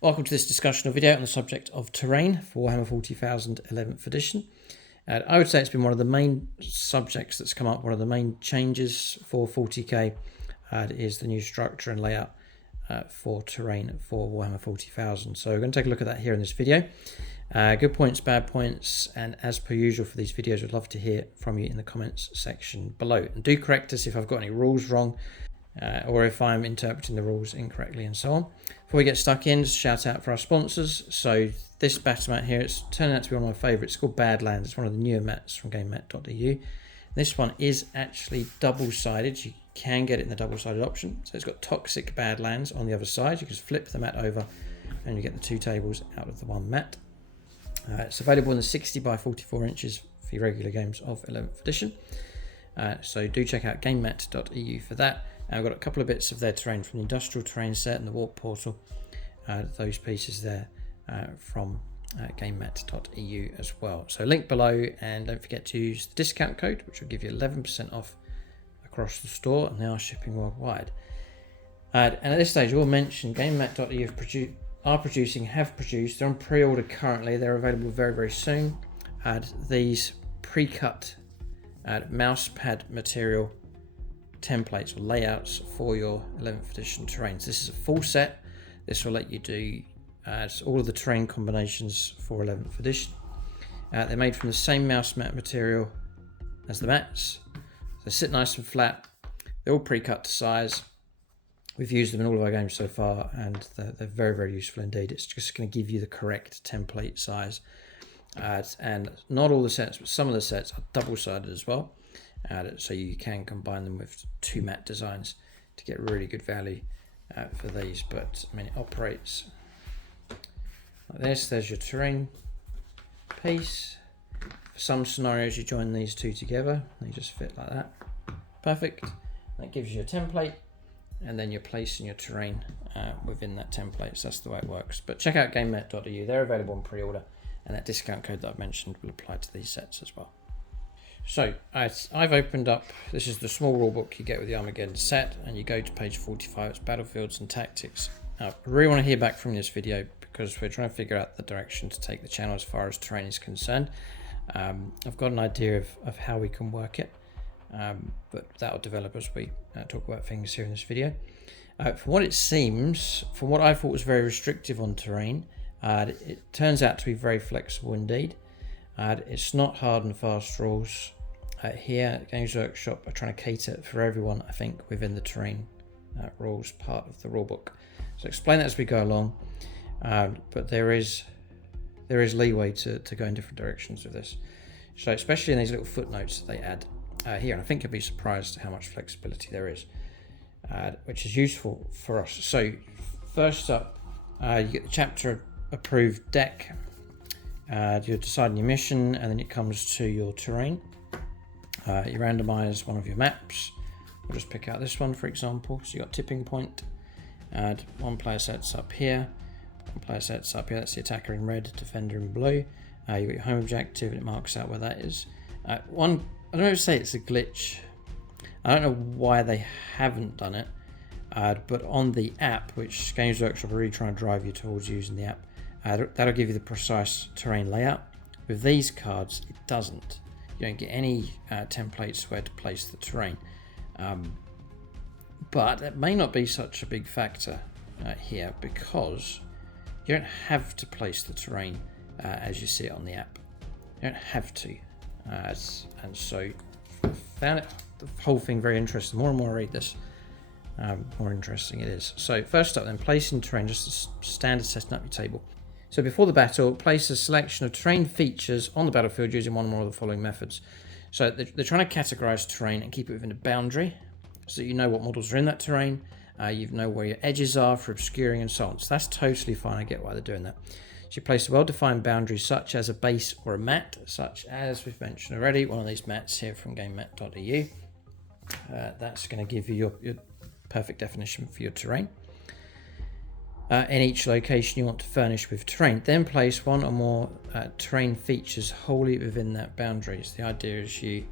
Welcome to this discussional video on the subject of terrain for Warhammer 40,000 11th edition. I would say it's been one of the main subjects that's come up, one of the main changes for 40k is the new structure and layout for terrain for Warhammer 40,000. So we're going to take a look at that here in this video. Good points, bad points, and as per usual for these videos, I'd love to hear from you in the comments section below. And do correct us if I've got any rules wrong, or if I'm interpreting the rules incorrectly and so on. Before we get stuck in, just shout out for our sponsors. So this battle mat here, it's turning out to be one of my favourites. It's called Badlands. It's one of the newer mats from GameMat.eu. This one is actually double-sided. You can get it in the double-sided option. So it's got Toxic Badlands on the other side. You can just flip the mat over and you get the two tables out of the one mat. It's available in the 60 by 44 inches for your regular games of 11th edition. So do check out GameMat.eu for that. I've got a couple of bits of their terrain from the industrial terrain set and the warp portal. Those pieces there from GameMat.eu as well. So link below, and don't forget to use the discount code, which will give you 11% off across the store, and they are shipping worldwide. And at this stage, I will mention GameMat.eu have produced. They're on pre-order currently. They're available very, very soon. These pre-cut mouse pad material templates or layouts for your 11th edition terrains. This is a full set. This will let you do all of the terrain combinations for 11th edition. They're made from the same mouse mat material as the mats. They sit nice and flat. They're all pre-cut to size. We've used them in all of our games so far, and they're very, very useful indeed. It's just going to give you the correct template size. And not all the sets, but some of the sets are double-sided as well. So you can combine them with two mat designs to get really good value for these. But I mean, it operates like this. There's your terrain piece. For some scenarios, you join these two together. They just fit like that. Perfect. That gives you a template, and then you're placing your terrain within that template. So that's the way it works. But check out GameMat.eu. They're available on pre-order, and that discount code that I've mentioned will apply to these sets as well. So I've opened up, this is the small rulebook you get with the Armageddon set, and you go to page 45, it's Battlefields and Tactics. Now, I really want to hear back from this video because we're trying to figure out the direction to take the channel as far as terrain is concerned. I've got an idea of how we can work it, but that will develop as we talk about things here in this video. From what it seems, from what I thought was very restrictive on terrain, it turns out to be very flexible indeed. It's not hard and fast rules. Here at Games Workshop are trying to cater for everyone, I think, within the terrain rules part of the rulebook. So explain that as we go along, but there is leeway to go in different directions with this. So especially in these little footnotes that they add here, and I think you'll be surprised at how much flexibility there is, which is useful for us. So first up, you get the chapter approved deck. You're deciding your mission, and then it comes to your terrain. You randomize one of your maps. We'll just pick out this one, for example. So you got tipping point. One player sets up here. One player sets up here. That's the attacker in red, defender in blue. You got your home objective, and it marks out where that is. I don't know if to say it's a glitch. I don't know why they haven't done it, but on the app, which Games Workshop are really trying to drive you towards using the app, that'll give you the precise terrain layout. With these cards, it doesn't. You don't get any templates where to place the terrain. But it may not be such a big factor here, because you don't have to place the terrain as you see it on the app. You don't have to. And so I found the whole thing very interesting. The more and more I read this, more interesting it is. So first up then, placing terrain, just a standard setting up your table. So before the battle, place a selection of terrain features on the battlefield using one or more of the following methods. So they're trying to categorize terrain and keep it within a boundary, so that you know what models are in that terrain, you know where your edges are for obscuring and so on. So that's totally fine, I get why they're doing that. So you place a well-defined boundary such as a base or a mat, such as we've mentioned already, one of these mats here from GameMat.eu. That's going to give you your perfect definition for your terrain. In each location you want to furnish with terrain. Then place one or more terrain features wholly within that boundaries. The idea is you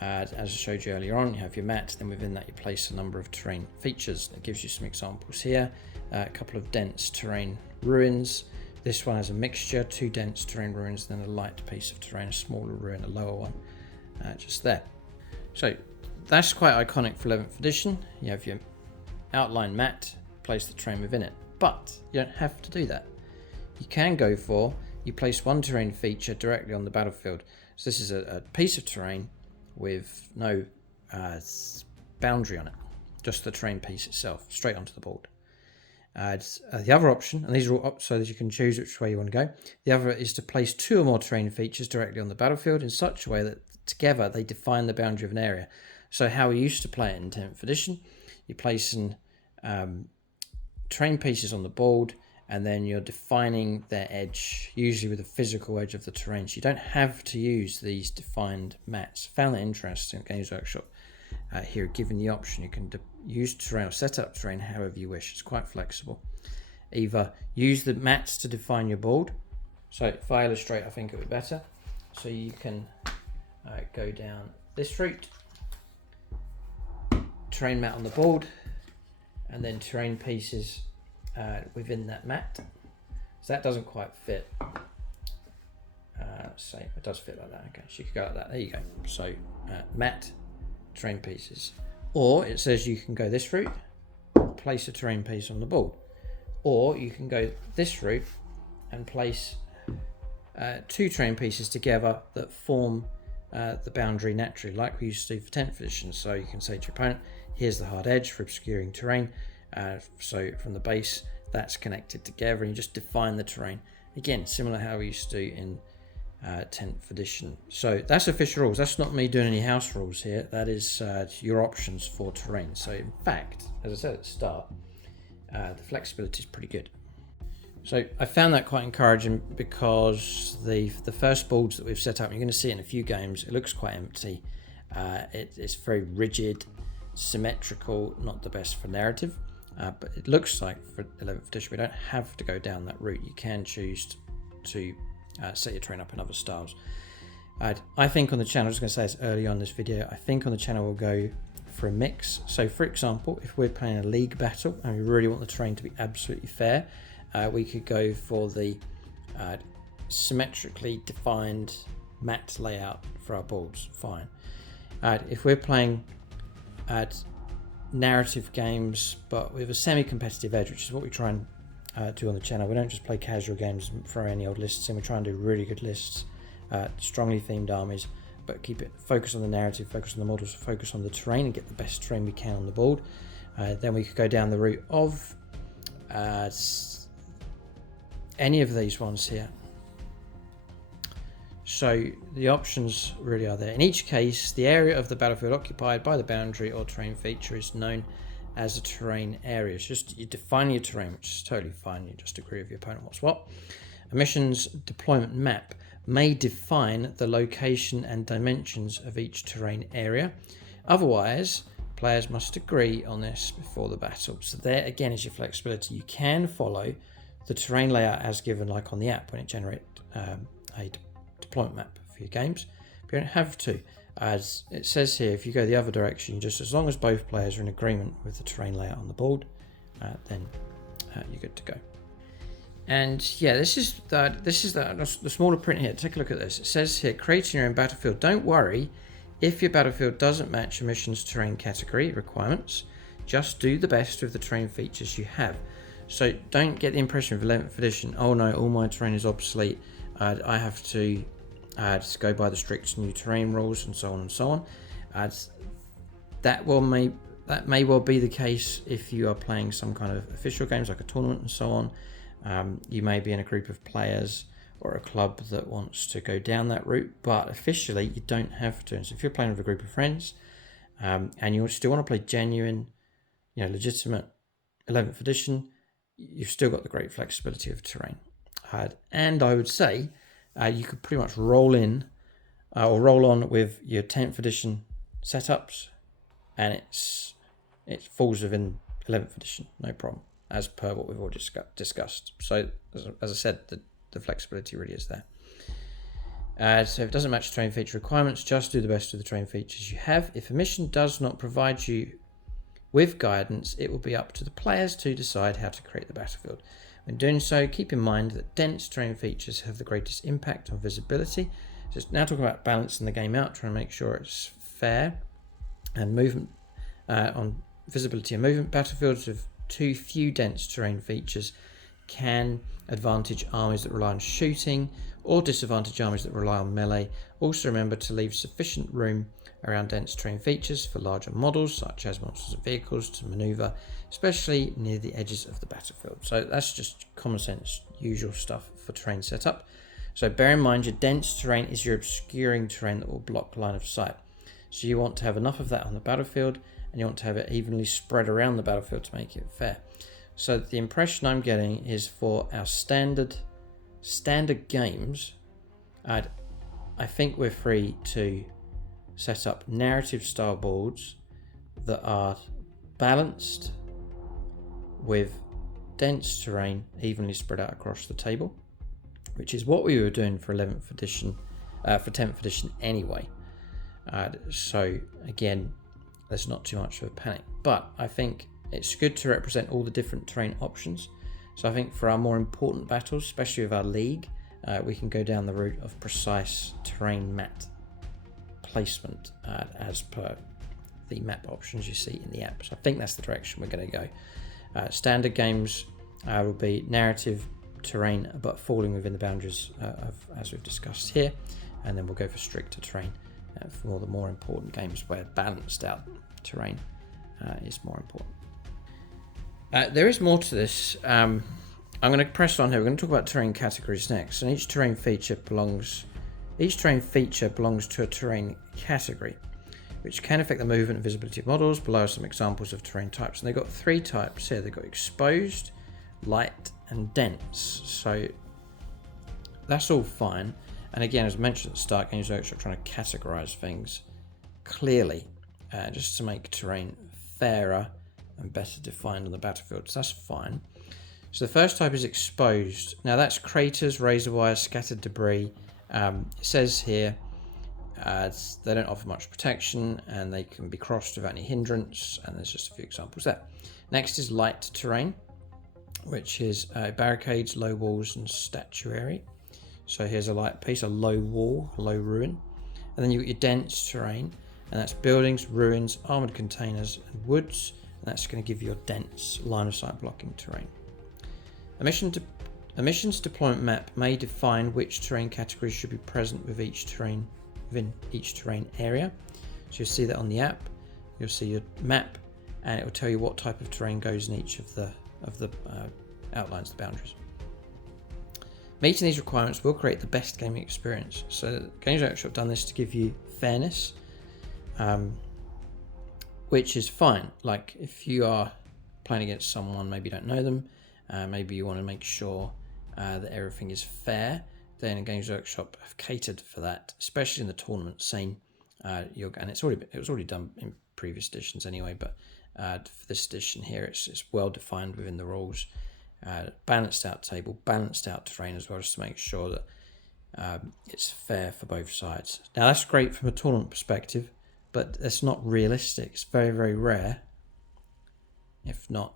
As I showed you earlier on, you have your mat, then within that you place a number of terrain features. It gives you some examples here. A couple of dense terrain ruins. This one has a mixture, 2 dense terrain ruins, then a light piece of terrain, a smaller ruin, a lower one, just there. So that's quite iconic for 11th edition. You have your outline mat, place the terrain within it, but you don't have to do that. You can go for, you place one terrain feature directly on the battlefield. So this is a piece of terrain with no boundary on it, just the terrain piece itself, straight onto the board. The other option, and these are all so that you can choose which way you want to go. The other is to place 2 or more terrain features directly on the battlefield in such a way that together they define the boundary of an area. So how we used to play it in 10th edition, you place terrain pieces on the board, and then you're defining their edge, usually with a physical edge of the terrain. So you don't have to use these defined mats. Found that interesting at Games Workshop. Here, given the option, you can use terrain or set up terrain however you wish. It's quite flexible. Either use the mats to define your board. So if I illustrate, I think it would be better. So you can go down this route, terrain mat on the board, and then terrain pieces within that mat. So that doesn't quite fit. So it does fit like that. Okay, so you could go like that. There you go. So mat, terrain pieces. Or it says you can go this route, place a terrain piece on the board. Or you can go this route and place 2 terrain pieces together that form the boundary naturally, like we used to do for 10th edition. So you can say to your opponent, here's the hard edge for obscuring terrain. So from the base, that's connected together, and you just define the terrain. Again, similar how we used to do in 10th edition. So that's official rules. That's not me doing any house rules here. That is your options for terrain. So in fact, as I said at the start, the flexibility is pretty good. So I found that quite encouraging because the first boards that we've set up, you're going to see it in a few games, it looks quite empty. It's very rigid, symmetrical, not the best for narrative. But it looks like for 11th edition we don't have to go down that route. You can choose to set your terrain up in other styles. I think on the channel, I was going to say this early on in this video, I think on the channel we'll go for a mix. So for example, if we're playing a league battle and we really want the terrain to be absolutely fair, we could go for the symmetrically defined mat layout for our boards. Fine. If we're playing narrative games but with a semi-competitive edge, which is what we try and do on the channel. We don't just play casual games and throw any old lists in. We try and do really good lists, strongly themed armies, but keep it focused on the narrative, focus on the models, focus on the terrain, and get the best terrain we can on the board. Then we could go down the route of any of these ones here. So the options really are there. In each case, the area of the battlefield occupied by the boundary or terrain feature is known as a terrain area. It's just you define your terrain, which is totally fine. You just agree with your opponent what's what. A mission's deployment map may define the location and dimensions of each terrain area. Otherwise, players must agree on this before the battle. So there again is your flexibility. You can follow the terrain layout as given, like on the app when it generates a deployment map for your games, but you don't have to. As it says here, if you go the other direction, just as long as both players are in agreement with the terrain layout on the board, then you're good to go. And yeah, this is the smaller print here. Take a look at this. It says here, creating your own battlefield. Don't worry if your battlefield doesn't match your mission's terrain category requirements. Just do the best with the terrain features you have. So don't get the impression of 11th edition, oh no, all my terrain is obsolete. I have to just go by the strict new terrain rules and so on and so on. That may well be the case if you are playing some kind of official games like a tournament and so on. You may be in a group of players or a club that wants to go down that route, but officially you don't have to. And so if you're playing with a group of friends and you still want to play genuine, legitimate 11th edition, you've still got the great flexibility of terrain. And I would say you could pretty much roll in or roll on with your 10th edition setups, and it falls within 11th edition, no problem, as per what we've already discussed. So as I said, the flexibility really is there. So if it doesn't match the terrain feature requirements, just do the best with the terrain features you have. If a mission does not provide you with guidance, it will be up to the players to decide how to create the battlefield. When doing so, keep in mind that dense terrain features have the greatest impact on visibility. So it's now talking about balancing the game out, trying to make sure it's fair, and movement on visibility and movement. Battlefields with too few dense terrain features can advantage armies that rely on shooting or disadvantage armies that rely on melee. Also remember to leave sufficient room around dense terrain features for larger models such as monsters and vehicles to maneuver, especially near the edges of the battlefield. So that's just common sense, usual stuff for terrain setup. So bear in mind your dense terrain is your obscuring terrain that will block line of sight. So you want to have enough of that on the battlefield, and you want to have it evenly spread around the battlefield to make it fair. So the impression I'm getting is for our standard games, I think we're free to set up narrative style boards that are balanced with dense terrain evenly spread out across the table, which is what we were doing for 11th edition, for 10th edition anyway. So again, there's not too much of a panic, but I think it's good to represent all the different terrain options. So I think for our more important battles, especially with our league, we can go down the route of precise terrain map placement as per the map options you see in the app. So I think that's the direction we're going to go. Standard games will be narrative terrain, but falling within the boundaries of, as we've discussed here, and then we'll go for stricter terrain for all the more important games where balanced out terrain is more important. There is more to this. I'm going to press on here. We're going to talk about terrain categories next, and each terrain feature belongs to a terrain category, which can affect the movement and visibility of models. Below are some examples of terrain types, and they've got 3 types here. They've got exposed, light, and dense. So that's all fine. And again, as mentioned at the start, Games Workshop trying to categorize things clearly, just to make terrain fairer and better defined on the battlefield. So that's fine. So the first type is exposed. Now that's craters, razor wires, scattered debris. It says here they don't offer much protection and they can be crossed without any hindrance, and there's just a few examples there. Next is light terrain, which is barricades, low walls, and statuary. So here's a light piece, a low wall, a low ruin. And then you've got your dense terrain, and that's buildings, ruins, armoured containers, and woods. And that's going to give you your dense line of sight blocking terrain. A mission's deployment map may define which terrain categories should be present within each terrain area. So you'll see that on the app. You'll see your map, and it will tell you what type of terrain goes in each of the outlines, the boundaries. Meeting these requirements will create the best gaming experience. So Games Workshop done this to give you fairness, which is fine. Like if you are playing against someone, maybe you don't know them, maybe you want to make sure that everything is fair, then Games Workshop have catered for that, especially in the tournament scene. And it was already done in previous editions anyway, but for this edition here, it's well defined within the rules. Balanced out table, balanced out terrain as well, just to make sure that it's fair for both sides. Now that's great from a tournament perspective, but it's not realistic. It's very, very rare, if not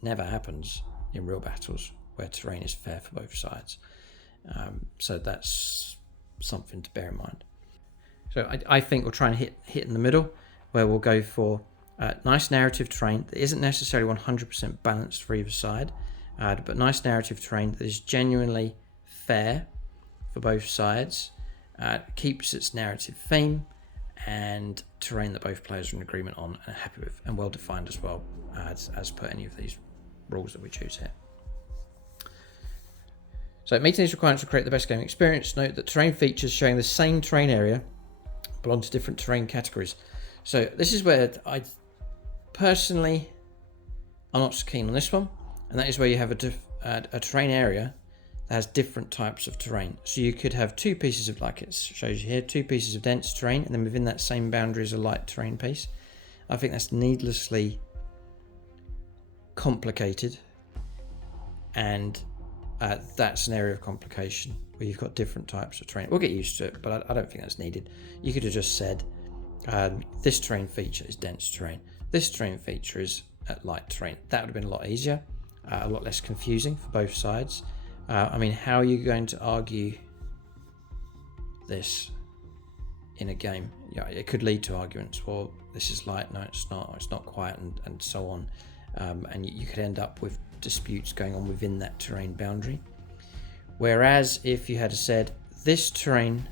never happens in real battles where terrain is fair for both sides. So that's something to bear in mind. So I think we'll try and hit in the middle, where we'll go for nice narrative terrain that isn't necessarily 100% balanced for either side, but nice narrative terrain that is genuinely fair for both sides, keeps its narrative theme, and terrain that both players are in agreement on and are happy with, and well defined as well, as per any of these rules that we choose here. So meeting these requirements will create the best gaming experience. Note that terrain features showing the same terrain area belong to different terrain categories. So this is where I personally, I'm not so keen on this one, and that is where you have a terrain area that has different types of terrain. So you could have 2 pieces of, like it shows you here, 2 pieces of dense terrain, and then within that same boundary is a light terrain piece. I think that's needlessly complicated and that's an area of complication where you've got different types of terrain. We'll get used to it, but I don't think that's needed. You could have just said, this terrain feature is dense terrain. This terrain feature is light terrain. That would have been a lot easier, a lot less confusing for both sides. I mean, how are you going to argue this in a game? Yeah, it could lead to arguments. Well, this is light, no, it's not quite, and so on. And you could end up with disputes going on within that terrain boundary. Whereas if you had said this terrain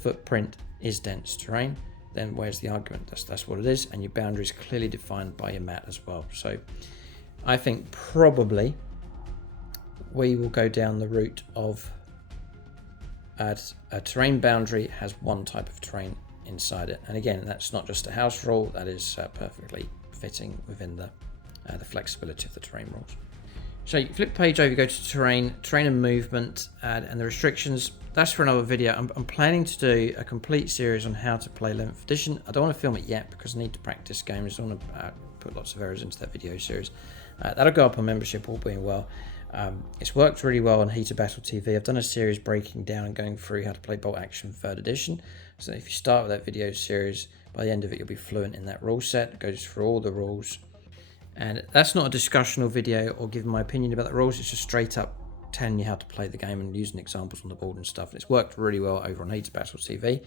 footprint is dense terrain, then where's the argument? That's what it is, and your boundary is clearly defined by your mat as well. So I think probably we will go down the route of a terrain boundary has one type of terrain inside it, and again, that's not just a house rule, that is perfectly fitting within the flexibility of the terrain rules. So you flip the page over, you go to terrain and movement, and the restrictions. That's for another video. I'm planning to do a complete series on how to play 11th edition. I don't want to film it yet because I need to practice games. I want to put lots of errors into that video series. That'll go up on membership, all being well. It's worked really well on HOBTV. I've done a series breaking down and going through how to play bolt action 3rd edition. So if you start with that video series, by the end of it, you'll be fluent in that rule set. It goes through all the rules. And that's not a discussional video or giving my opinion about the rules. It's just straight up telling you how to play the game and using examples on the board and stuff. And it's worked really well over on HOBTV.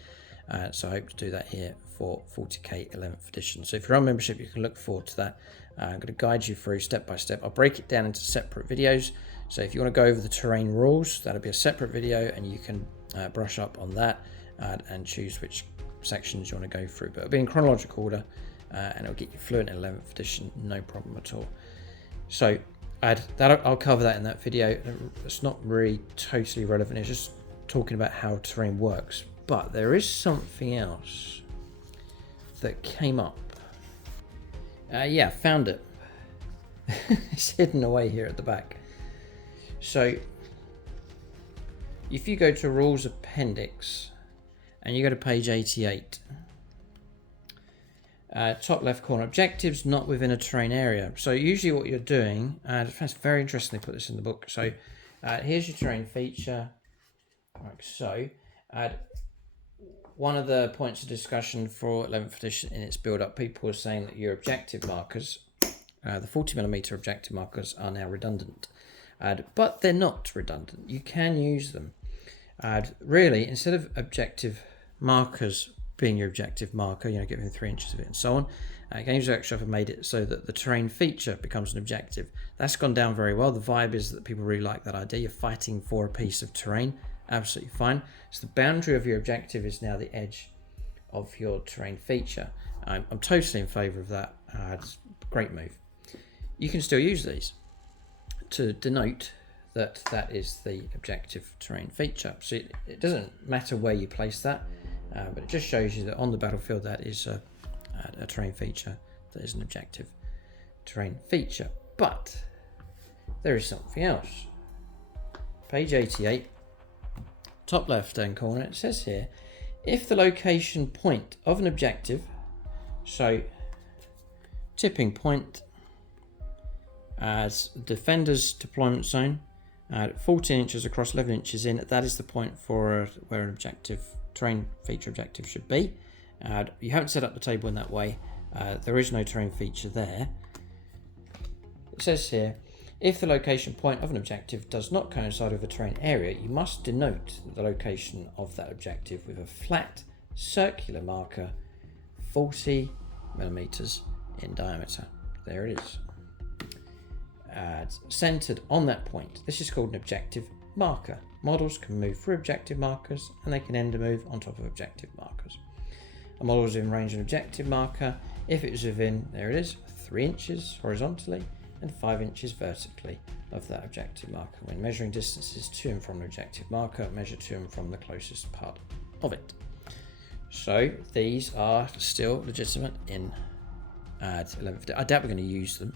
So I hope to do that here for 40K 11th edition. So if you're on membership, you can look forward to that. I'm going to guide you through step by step. I'll break it down into separate videos. So if you want to go over the terrain rules, that'll be a separate video, and you can brush up on that and choose which sections you want to go through. But it'll be in chronological order. And it'll get you fluent in 11th edition, no problem at all. So I'll cover that in that video. It's not really totally relevant. It's just talking about how terrain works. But there is something else that came up. Yeah, found it. It's hidden away here at the back. So if you go to Rules Appendix and you go to page 88, top left corner, objectives not within a terrain area. So usually what you're doing, it's very interesting they put this in the book. So here's your terrain feature, like so. One of the points of discussion for 11th edition in its build-up, people were saying that your objective markers, the 40mm objective markers, are now redundant. But they're not redundant. You can use them. Really, instead of objective markers being your objective marker, you know, giving 3 inches of it and so on, Games Workshop have made it so that the terrain feature becomes an objective. That's gone down very well. The vibe is that people really like that idea. You're fighting for a piece of terrain. Absolutely fine. So the boundary of your objective is now the edge of your terrain feature. I'm totally in favour of that. It's a great move. You can still use these to denote that that is the objective terrain feature. So it doesn't matter where you place that, but it just shows you that on the battlefield that is a terrain feature, that is an objective terrain feature. But there is something else. Page 88, top left hand corner, it says here, if the location point of an objective, so tipping point as defender's deployment zone, 14 inches across 11 inches in, that is the point for where an objective, terrain feature objective should be. You haven't set up the table in that way. There is no terrain feature there. It says here, if the location point of an objective does not coincide with a terrain area, you must denote the location of that objective with a flat circular marker 40mm in diameter. There it is. Centered on that point. This is called an objective marker. Models can move through objective markers and they can end a move on top of objective markers. A model is in range of an objective marker if it is within, there it is, 3 inches horizontally and 5 inches vertically of that objective marker. When measuring distances to and from an objective marker, measure to and from the closest part of it. So these are still legitimate in 11th. I doubt we're going to use them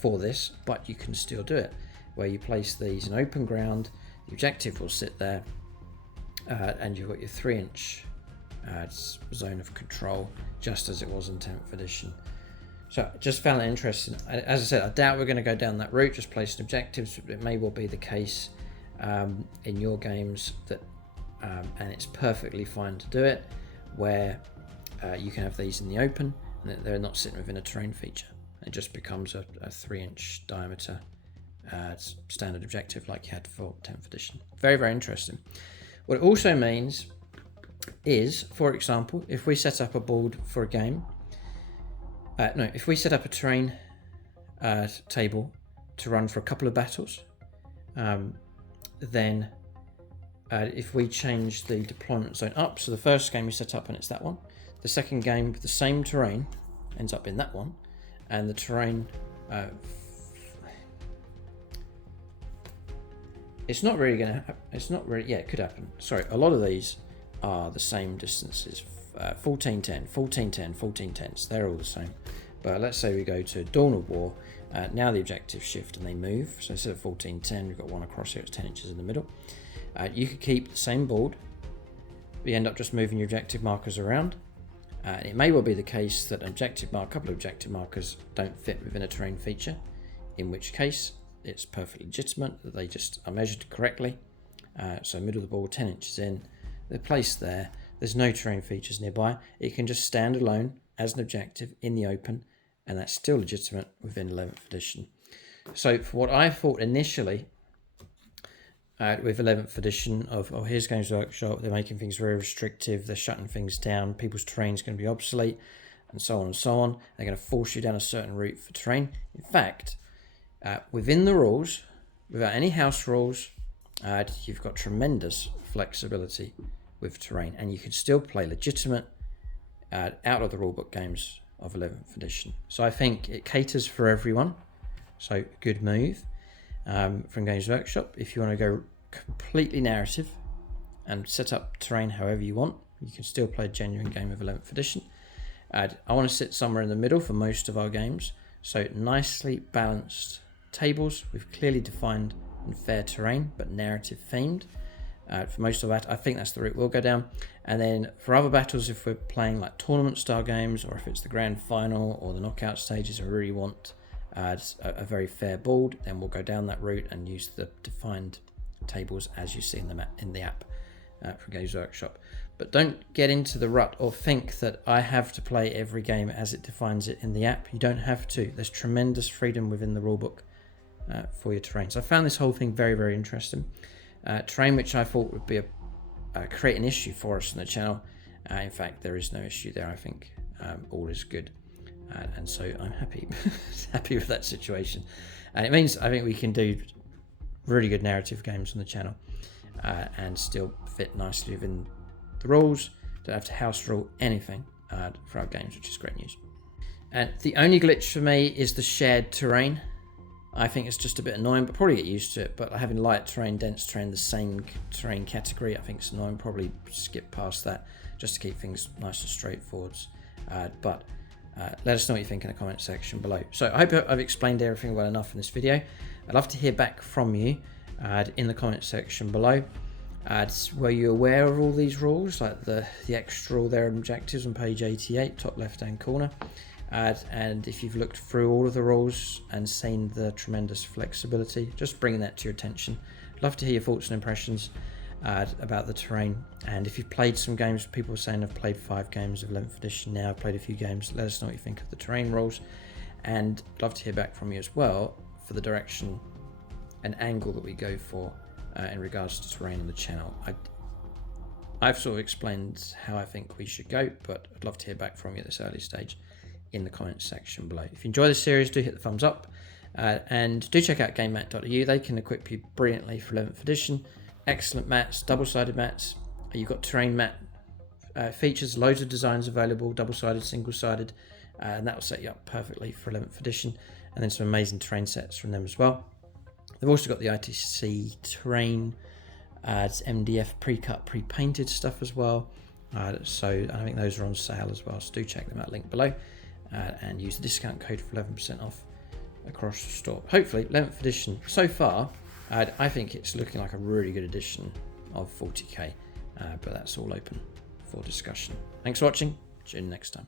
for this, but you can still do it. Where you place these in open ground, the objective will sit there, and you've got your 3-inch zone of control, just as it was in 10th edition. So I just found that interesting. As I said, I doubt we're going to go down that route, just placing objectives. It may well be the case in your games that, and it's perfectly fine to do it, where you can have these in the open and they're not sitting within a terrain feature. It just becomes a 3-inch diameter standard objective like you had for 10th edition. Very, very interesting. What it also means is, for example, if we set up a board for a game, if we set up a terrain table to run for a couple of battles, then if we change the deployment zone up, so the first game we set up and it's that one, the second game with the same terrain ends up in that one, and the terrain it's not really going to, it's not really, yeah, it could happen. Sorry, a lot of these are the same distances, 1410, 1410, 1410, so they're all the same. But let's say we go to Dawn of War, now the objectives shift and they move, so instead of 1410, we've got one across here, it's 10 inches in the middle. You could keep the same board, but you end up just moving your objective markers around. It may well be the case that a couple of objective markers don't fit within a terrain feature, in which case it's perfectly legitimate that they just are measured correctly. So middle of the board, 10 inches in, they're placed there, there's no terrain features nearby, it can just stand alone as an objective in the open, and that's still legitimate within 11th edition. So for what I thought initially with 11th edition of, oh, here's Games Workshop, they're making things very restrictive, they're shutting things down, people's terrain's going to be obsolete, and so on and so on. They're going to force you down a certain route for terrain. In fact, within the rules, without any house rules, you've got tremendous flexibility with terrain, and you can still play legitimate out of the rulebook games of 11th edition. So I think it caters for everyone. So good move from Games Workshop. If you want to go completely narrative and set up terrain however you want, you can still play a genuine game of 11th edition. I want to sit somewhere in the middle for most of our games. So nicely balanced tables with clearly defined and fair terrain, but narrative themed. For most of that, I think that's the route we'll go down. And then for other battles, if we're playing like tournament style games, or if it's the grand final or the knockout stages and we really want a very fair board, then we'll go down that route and use the defined tables as you see in the app from Games Workshop. But don't get into the rut or think that I have to play every game as it defines it in the app. You don't have to. There's tremendous freedom within the rulebook for your terrain. So I found this whole thing very, very interesting. Terrain which I thought would be create an issue for us on the channel. In fact, there is no issue there. I think all is good, and so I'm happy with that situation. And it means I think we can do really good narrative games on the channel and still fit nicely within the rules. Don't have to house rule anything for our games, which is great news. And the only glitch for me is the shared terrain. I think it's just a bit annoying, but probably get used to it. But having light terrain, dense terrain, the same terrain category, I think it's annoying. Probably skip past that just to keep things nice and straightforward. But let us know what you think in the comment section below. So I hope I've explained everything well enough in this video. I'd love to hear back from you in the comment section below. Were you aware of all these rules, like the extra rule there in objectives on page 88, top left hand corner? And if you've looked through all of the rules and seen the tremendous flexibility, just bringing that to your attention. I'd love to hear your thoughts and impressions about the terrain. And if you've played some games, people are saying I've played 5 games of 11th edition now, I've played a few games, let us know what you think of the terrain rules. And I'd love to hear back from you as well for the direction and angle that we go for in regards to terrain on the channel. I've sort of explained how I think we should go, but I'd love to hear back from you at this early stage in the comments section below. If you enjoy this series, do hit the thumbs up and do check out GameMat.eu. They can equip you brilliantly for 11th edition. Excellent mats, double-sided mats. You've got terrain mat features, loads of designs available, double-sided, single-sided, and that will set you up perfectly for 11th edition. And then some amazing terrain sets from them as well. They've also got the ITC terrain, it's MDF pre-cut, pre-painted stuff as well. So I think those are on sale as well, so do check them out, link below. And use the discount code for 11% off across the store. Hopefully 11th edition so far, I think it's looking like a really good edition of 40k, but that's all open for discussion. Thanks for watching, tune in next time.